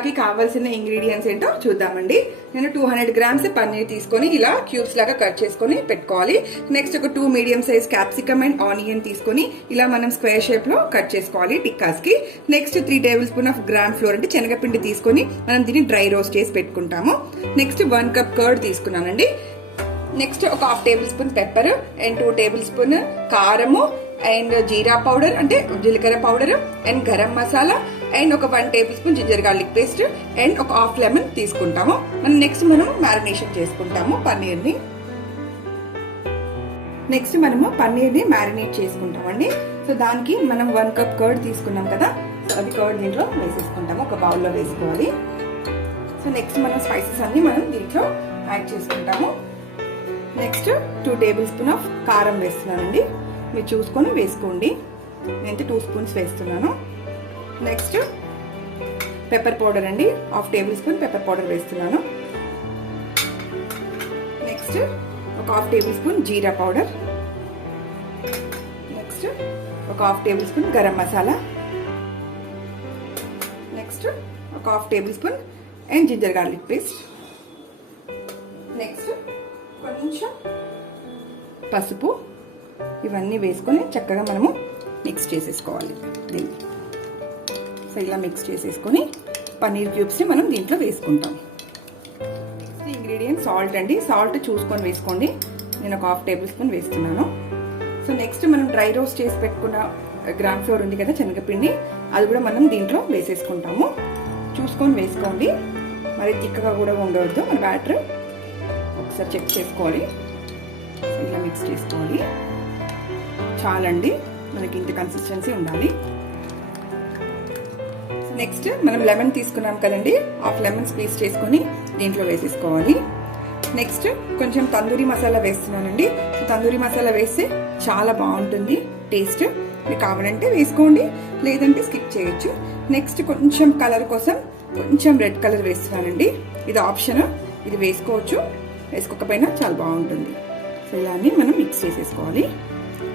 టిక్కాకి కావాల్సిన ఇంగ్రీడియంట్స్ ఏంటో చూద్దామండి. నేను 200 గ్రామ్స్ పన్నీర్ తీసుకొని ఇలా క్యూబ్స్ లాగా కట్ చేసుకొని పెట్టుకోవాలి. నెక్స్ట్ ఒక 2 medium size capsicum and onion తీసుకొని ఇలా మనం స్క్వేర్ షేప్ లో కట్ చేసుకోవాలి టిక్కాస్ కి. Next 3 tablespoon of gram flour అంటే శనగపిండి తీసుకొని మనం దీన్ని డ్రై రోస్ట్ చేసి పెట్టుకుంటాము. నెక్స్ట్ 1 కప్ కర్డ్ తీసుకున్నానండి. నెక్స్ట్ ఒక 1/2 tablespoon pepper and 2 tablespoon కారము అండ్ జీరా పౌడర్ అంటే జీలకర్ర powder and garam masala and ఒక 1 tablespoon ginger garlic paste and ఒక హాఫ్ లెమన్ తీసుకుంటాము. నెక్స్ట్ మనం మ్యారినేషన్ చేసుకుంటాము పన్నీర్ని. నెక్స్ట్ మనము పన్నీర్ని మ్యారినేట్ చేసుకుంటామండి. సో దానికి మనం 1 కప్ కర్డ్ తీసుకున్నాం కదా, సో అది కర్డ్ దీంట్లో వేసేసుకుంటాము, ఒక బౌల్లో వేసుకోవాలి. సో నెక్స్ట్ మనం స్పైసెస్ అన్ని మనం దీంట్లో యాడ్ చేసుకుంటాము. నెక్స్ట్ 2 టేబుల్ స్పూన్ ఆఫ్ కారం వేస్తున్నానండి, మీరు చూసుకొని వేసుకోండి. నేనైతే 2 స్పూన్స్ వేస్తున్నాను. నెక్స్ట్ పెప్పర్ పౌడర్ అండి, 1/2 టేబుల్ స్పూన్ పెప్పర్ పౌడర్ వేస్తున్నాను. నెక్స్ట్ ఒక 1/2 tablespoon jeera powder. Next ఒక 1/2 tablespoon garam masala. Next ఒక 1/2 tablespoon and ginger garlic paste. Next కొంచెం పసుపు. ఇవన్నీ వేసుకొని చక్కగా మనము మిక్స్ చేసేసుకోవాలి దీన్ని. సో ఇలా మిక్స్ చేసేసుకొని పన్నీర్ క్యూబ్స్ని మనం దీంట్లో వేసుకుంటాం. ఇంగ్రీడియంట్ సాల్ట్ అండి, సాల్ట్ చూసుకొని వేసుకోండి. నేను ఒక 1/2 టేబుల్ స్పూన్ వేస్తున్నాను. సో నెక్స్ట్ మనం డ్రై రోస్ట్ చేసి పెట్టుకున్న గ్రామ్ ఫ్లోర్ ఉంది కదా శనగపిండి, అది కూడా మనం దీంట్లో వేసేసుకుంటాము. చూసుకొని వేసుకోండి, మరి తిక్కగా కూడా ఉండవద్దు. మన బ్యాటర్ ఒకసారి చెక్ చేసుకోవాలి. ఇలా మిక్స్ చేసుకోవాలి. చాలండి, మనకి ఇంత కన్సిస్టెన్సీ ఉండాలి. నెక్స్ట్ మనం లెమన్ తీసుకున్నాం కదండి, 1/2 లెమన్ స్క్వీజ్ చేసుకొని దీంట్లో వేసేసుకోవాలి. నెక్స్ట్ కొంచెం తందూరి మసాలా వేస్తున్నానండి. తందూరి మసాలా వేస్తే చాలా బాగుంటుంది టేస్ట్. మీకు కావాలంటే వేసుకోండి, లేదంటే స్కిప్ చేయొచ్చు. నెక్స్ట్ కొంచెం కలర్ కోసం కొంచెం రెడ్ కలర్ వేస్తున్నానండి. ఇది ఆప్షన్, ఇది వేసుకోవచ్చు, వేసుకోకపోయినా చాలా బాగుంటుంది. సో ఇలా అన్ని మనం మిక్స్ చేసేసుకోవాలి.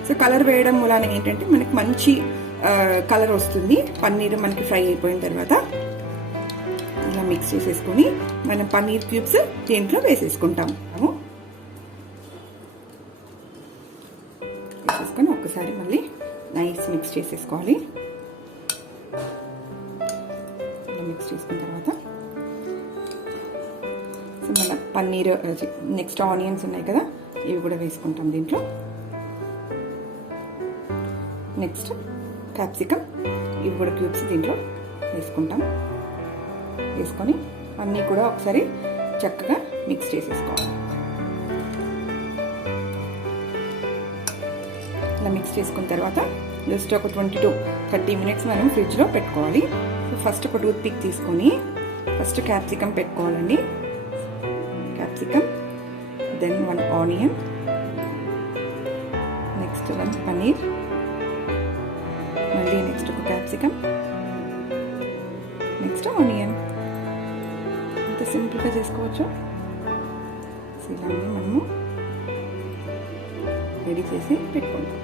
సో కలర్ వేయడం మూలాన ఏంటంటే మనకి మంచి కలర్ వస్తుంది పన్నీర్ మనకి ఫ్రై అయిపోయిన తర్వాత. ఇలా మిక్స్ చేసేసుకొని మనం పన్నీర్ క్యూబ్స్ దీంట్లో వేసేసుకుంటాము. వేసేసుకొని ఒక్కసారి మళ్ళీ నైస్ మిక్స్ చేసేసుకోవాలి. ఇలా మిక్స్ చేసుకున్న తర్వాత సో మన పన్నీర్ నెక్స్ట్ ఆనియన్స్ ఉన్నాయి కదా, ఇవి కూడా వేసుకుంటాం దీంట్లో. నెక్స్ట్ క్యాప్సికమ్, ఇవి కూడా క్యూబ్స్ దీంట్లో వేసుకుంటాం. వేసుకొని అన్నీ కూడా ఒకసారి చక్కగా మిక్స్ చేసేసుకోవాలి. ఇలా మిక్స్ చేసుకున్న తర్వాత జస్ట్ ఒక 20 to 30 మినిట్స్ మనం ఫ్రిడ్జ్లో పెట్టుకోవాలి. సో ఫస్ట్ ఒక టూత్ పిక్ తీసుకొని ఫస్ట్ క్యాప్సికమ్ పెట్టుకోవాలండి. Capsicum, then 1 onion, next 1 paneer, మళ్ళీ నెక్స్ట్ ఒక క్యాప్సికమ్, నెక్స్ట్ ఆనియన్. ఇంత సింపుల్గా చేసుకోవచ్చు. సో ఇలాంటి మనము రెడీ చేసి పెట్టుకుంటాం.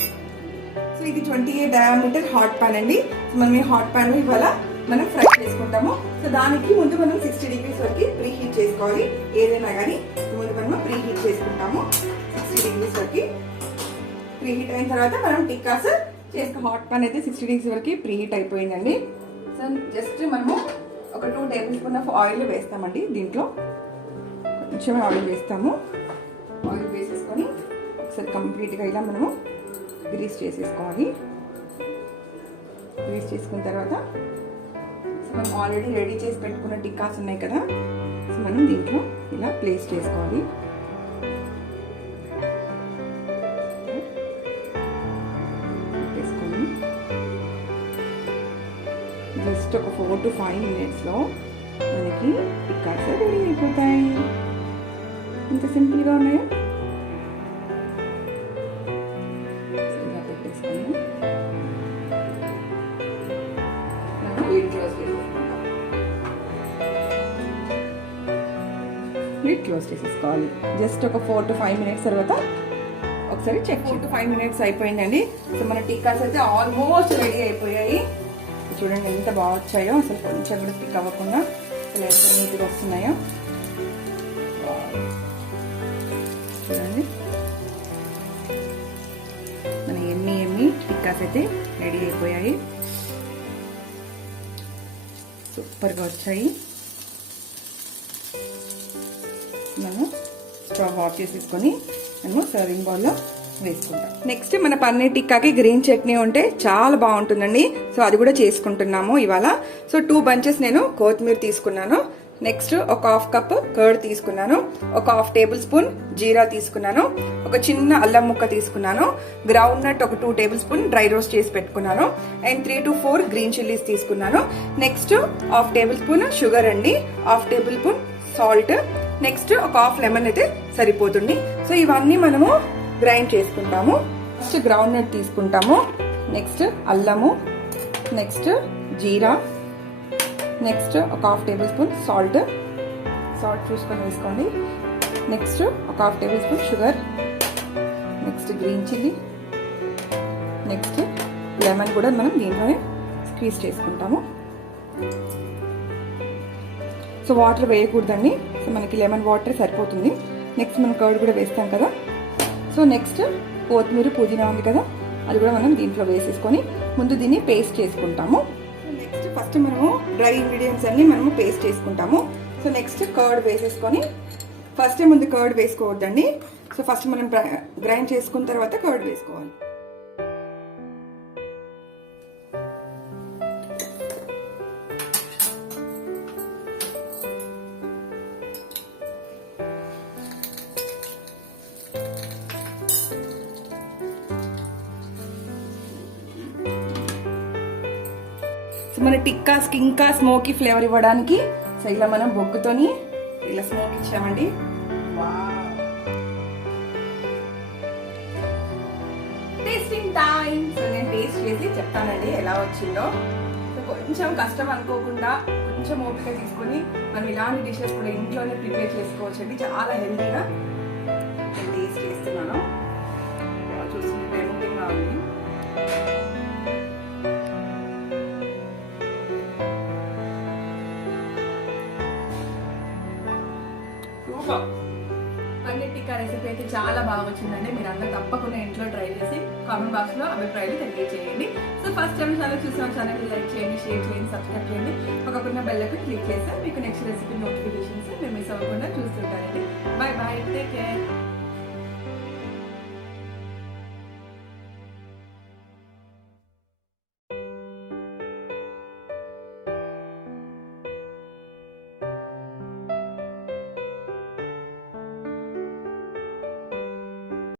సో ఇది 28 డయామీటర్ హాట్ పాన్ అండి. సో మనం ఈ హాట్ పాన్ ఇవాళ మనం ఫ్రై చేసుకుంటాము. సో దానికి ముందు మనం 60 డిగ్రీస్ వరకు ప్రీ హీట్ చేసుకోవాలి. ఏదైనా కానీ ముందు మనం ప్రీ హీట్ చేసుకుంటాము. 60 డిగ్రీస్ వరకు ప్రీ హీట్ అయిన తర్వాత మనం టిక్కాస్ చేసుకో. హాట్ పాన్ అయితే 60 డిగ్రీస్ వరకు ప్రీ హీట్ అయిపోయిందండి. సో జస్ట్ మనము ఒక 2 టేబుల్ స్పూన్ ఆఫ్ ఆయిల్ వేస్తామండి. దీంట్లో కొంచెం ఆయిల్ వేస్తాము. ఆయిల్ వేసేసుకొని ఒకసారి కంప్లీట్గా ఇలా మనము గ్రీస్ చేసేసుకోవాలి. గ్రీస్ చేసుకున్న తర్వాత సో మనం ఆల్రెడీ రెడీ చేసి పెట్టుకున్న టిక్కాస్ ఉన్నాయి కదా, సో మనం దీంట్లో ఇలా ప్లేస్ చేసుకోవాలి. వేసుకొని జస్ట్ ఒక 4 to 5 మినిట్స్లో మనకి టిక్కాస్ రెడీ అయిపోతాయి. ఇంత సింపుల్గా ఉన్నాయో. ఇలా పెట్టేసుకొని లిడ్ క్లోజ్ చేసేసుకోవాలి. జస్ట్ ఒక 4 to 5 మినిట్స్ తర్వాత ఒకసారి చెక్. 4 to 5 మినిట్స్ అయిపోయిందండి. సో మన టిక్కాస్ అయితే ఆల్మోస్ట్ రెడీ అయిపోయాయి. చూడండి ఎంత బాగా వచ్చాయో, అసలు కొంచెం కూడా స్టిక్ అవ్వకుండా అసలు ఎంత నీట్గా వస్తున్నాయో చూడండి. మన ఎమ్మి టిక్కాస్ అయితే రెడీ అయిపోయాయి. సూపర్గా వచ్చాయి. మనం స్టవ్ ఆఫ్ చేసేసుకొని మనము సర్వింగ్ బౌల్లో వేసుకుంటాం. నెక్స్ట్ మన పన్నీర్ టిక్కాకి గ్రీన్ చట్నీ ఉంటే చాలా బాగుంటుందండి. సో అది కూడా చేసుకుంటున్నాము ఇవాళ. సో 2 బంచెస్ నేను కొత్తిమీర తీసుకున్నాను. నెక్స్ట్ ఒక 1/2 కప్ కర్డ్ తీసుకున్నాను. ఒక 1/2 టేబుల్ స్పూన్ జీరా తీసుకున్నాను. ఒక చిన్న అల్లం ముక్క తీసుకున్నాను. గ్రౌండ్ నట్ ఒక 2 టేబుల్ స్పూన్ డ్రై రోస్ట్ చేసి పెట్టుకున్నాను. అండ్ 3 to 4 గ్రీన్ చిల్లీస్ తీసుకున్నాను. నెక్స్ట్ 1/2 టేబుల్ స్పూన్ షుగర్ అండి. 1/2 టేబుల్ స్పూన్ సాల్ట్. నెక్స్ట్ ఒక 1/2 లెమన్ అయితే సరిపోతుంది. సో ఇవన్నీ మనము గ్రైండ్ చేసుకుంటాము. నెక్స్ట్ గ్రౌండ్ నట్ తీసుకుంటాము. నెక్స్ట్ అల్లము. నెక్స్ట్ జీరా. నెక్స్ట్ ఒక 1/2 టేబుల్ స్పూన్ సాల్ట్ చూసుకొని వేసుకోండి. నెక్స్ట్ ఒక 1/2 tablespoon sugar. Next green chilli. Next lemon కూడా మనం దీంట్లోనే స్క్వీజ్ చేసుకుంటాము. సో వాటర్ వేయకూడదండి. సో మనకి లెమన్ వాటర్ సరిపోతుంది. నెక్స్ట్ మనం కర్డ్ కూడా వేస్తాం కదా. సో నెక్స్ట్ కొత్తిమీర పుదీనా ఉంది కదా, అది కూడా మనం దీంట్లో వేసేసుకొని ముందు దీన్ని పేస్ట్ చేసుకుంటాము. నెక్స్ట్ ఫస్ట్ మనము డ్రై ఇంగ్రీడియంట్స్ అన్ని మనము పేస్ట్ చేసుకుంటాము. సో నెక్స్ట్ కర్డ్ వేసేసుకొని ఫస్ట్ ముందు కర్డ్ వేసుకోవద్దండి. సో ఫస్ట్ మనం గ్రైండ్ చేసుకున్న తర్వాత కర్డ్ వేసుకోవాలి. మన టిక్కాస్కి ఇంకా స్మోకీ ఫ్లేవర్ ఇవ్వడానికి సో ఇలా మనం బొగ్గుతోని ఇలా స్మోక్ ఇచ్చామండి. Tasting time. సో నేను టేస్ట్ చేసి చెప్తానండి ఎలా వచ్చిందో. సో కొంచెం కష్టం అనుకోకుండా కొంచెం ఓపిక తీసుకొని మనం ఇలాంటి డిషెస్ కూడా ఇంట్లోనే ప్రిపేర్ చేసుకోవచ్చండి. చాలా హెల్తీగా నేను టేస్ట్ చేస్తున్నాను. చూస్తుంటే టెంప్టింగ్గా ఉంది. పన్నీర్ టిక్కా రెసిపీ అయితే చాలా బాగా వచ్చిందండి. మీరు అందరూ తప్పకుండా ఇంట్లో ట్రై చేసి కామెంట్ బాక్స్ లో అభిప్రాయాలు తెలియజేయండి. సో ఫస్ట్ టైం ఛానల్ చూసిన ఛానల్ లైక్ చేయండి, షేర్ చేయండి, సబ్స్క్రైబ్ చేయండి. పక్కకున్న బెల్ ఐకాన్ క్లిక్ చేస్తే మీకు నెక్స్ట్ రెసిపీ నోటిఫికేషన్స్ మీరు మిస్ అవ్వకుండా చూస్తుంటారండి. Bye bye, take care.